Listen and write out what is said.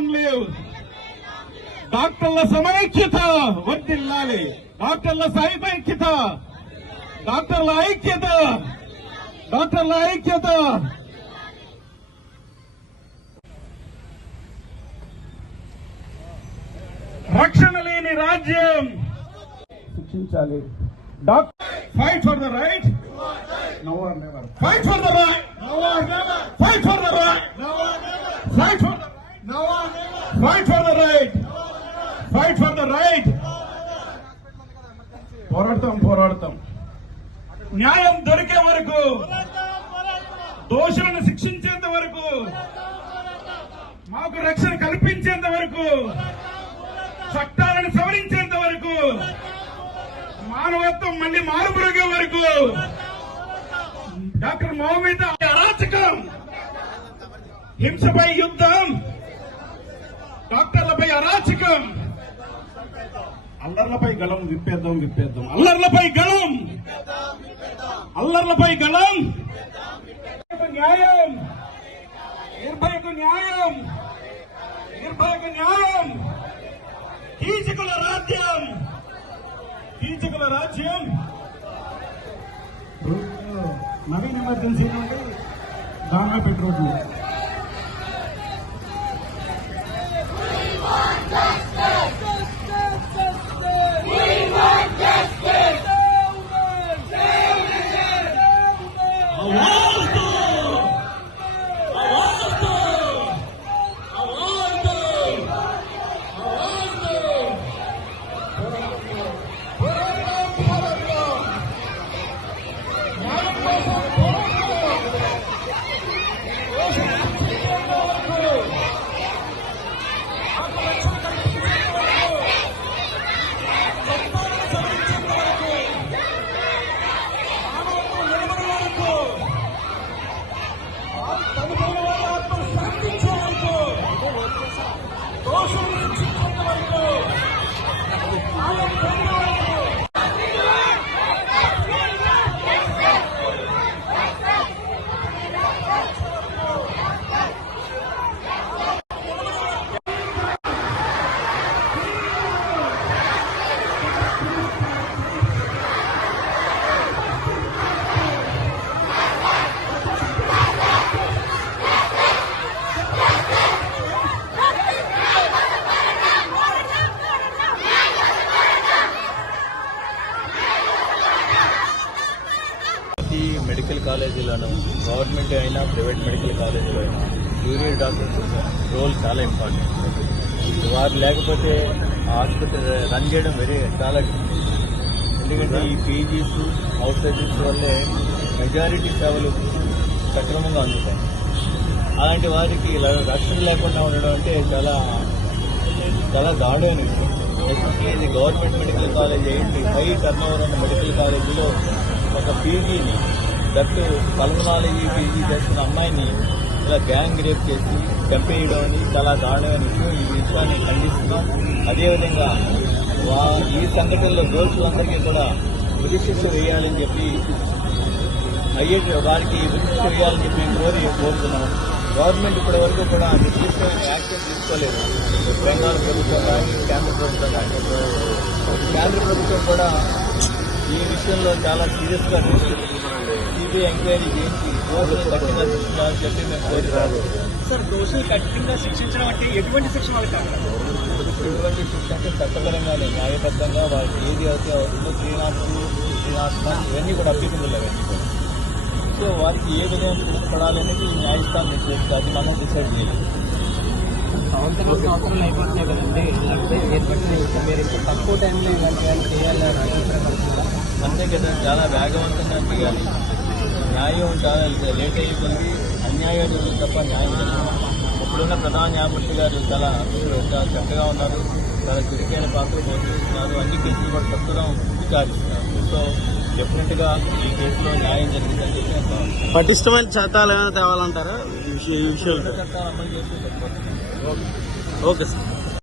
Long live. డాక్టర్ల సమైక్యత వర్ధిల్లాలి. డాక్టర్ల సమైక్యత, డాక్టర్ల ఐక్యత, డాక్టర్ల ఐక్యత. రక్షణ లేని రాజ్యం శిక్షించాలి. Fight for the right, now or never. Fight for the right, now or never. Fight for the right, now or never. Fight for the right, now or never. Fight for the right, fight for the right. పోరాడతాం, పోరాడతాం. న్యాయం దొరికే వరకు, దోషులను శిక్షించేంత వరకు, మాకు రక్షణ కల్పించేంత వరకు, చట్టాలను సవరించేంత వరకు, మానవత్వం మళ్లీ మారుపురగే వరకు. డాక్టర్ మహమ్మద్ అరాచకం, హింసపై యుద్ధం, డాక్టర్లపై అరాచకం, అల్లర్లపై గళం విప్పేద్దాం, విప్పేద్దాం. అల్లర్లపై గళం, అల్లర్లపై గళం. న్యాయం, నిర్భయకు న్యాయం, నిర్భయకు న్యాయం. కీచకుల రాజ్యం, కీచకుల రాజ్యం. నవీన్ ఎమర్జెన్సీ నుండి దాంగా పెట్రోల్. మెడికల్ కాలేజీలను, గవర్నమెంట్ అయినా ప్రైవేట్ మెడికల్ కాలేజీలో అయినా జూనియర్ డాక్టర్స్ రోల్ చాలా ఇంపార్టెంట్. వారు లేకపోతే హాస్పిటల్ రన్ చేయడం చాలా ఎందుకంటే ఈ పీజీస్, అవుట్ సైజెస్ వల్లే మెజారిటీ సేవలు సక్రమంగా అందుతాయి. అలాంటి వారికి రక్షణ లేకుండా ఉండడం అంటే చాలా దారుణమైన విషయం. ఎస్పెషల్లీ ఇది గవర్నమెంట్ మెడికల్ కాలేజ్ అయింది, హై టర్న్ ఓవర్ ఉన్న మెడికల్ కాలేజీలో ఒక పీజీని, దట్టు పల్మనాలజీ పీజీ చేస్తున్న అమ్మాయిని ఇలా గ్యాంగ్ రేప్ చేసి చంపేయడం అని చాలా దారుణమైన విషయం. ఈ విషయాన్ని ఖండిస్తున్నాం. అదేవిధంగా ఈ సంఘటనలో దోషులందరికీ కూడా ఉరిశిక్ష వేయాలని చెప్పి వారికి ఉరిశిక్ష వేయాలని చెప్పి కోరుతున్నాం. గవర్నమెంట్ ఇప్పటి వరకు కూడా నిర్దిష్టమైన యాక్షన్ తీసుకోలేదు. బెంగాల్ ప్రభుత్వం కానీ, కేంద్ర ప్రభుత్వం కానీ. కేంద్ర ప్రభుత్వం కూడా ఈ విషయంలో చాలా సీరియస్ గా సిబిఐ ఎంక్వైరీ చేసి దోషులు కఠినంగా శిక్షించాలని చెప్పి మేము కోరుతున్నాము. సార్, దోషులు కఠినంగా శిక్షించడం అంటే ఎటువంటి శిక్ష వాళ్ళకి కావాలి? ఎటువంటి శిక్ష అంటే చట్టపరంగానే, న్యాయబద్ధంగా వారికి ఏది అయితే అవుతుందో 302, 301 ఇవన్నీ కూడా అప్లికబుల్ అవన్నీ కూడా. సో వారికి ఏ విధంగా శిక్ష పడాలనేది న్యాయస్థానం నిర్ణయిస్తుంది. అది మనం డిసైడ్ చేయాలి. సంవత్సరాలు అయిపోతున్నాయి కదండి, మీరు ఇంకా తక్కువ టైంలో ఇలాంటి చేయాలి అంతే కదా, చాలా వేగవంతంగా చేయాలి. న్యాయం చాలా లేట్ అయిపోయింది, అన్యాయం జరుగుతుంది తప్ప న్యాయం జరుగుతుంది. ఇప్పుడున్న ప్రధాన న్యాయమూర్తి గారు చాలా చక్కగా ఉన్నారు, చాలా చురుకైన పాత్ర పోషిస్తున్నారు. అన్ని కేసులు కూడా ప్రస్తుతం విచారిస్తున్నారు. సో డెఫినెట్ గా ఈ కేసులో న్యాయం జరిగిందని చెప్పి పటిష్టమైన చట్టాలు ఏమైనా తేవాలంటారా? చట్టాలు అమలు చేస్తే సరిపోతుంది. Okay sir.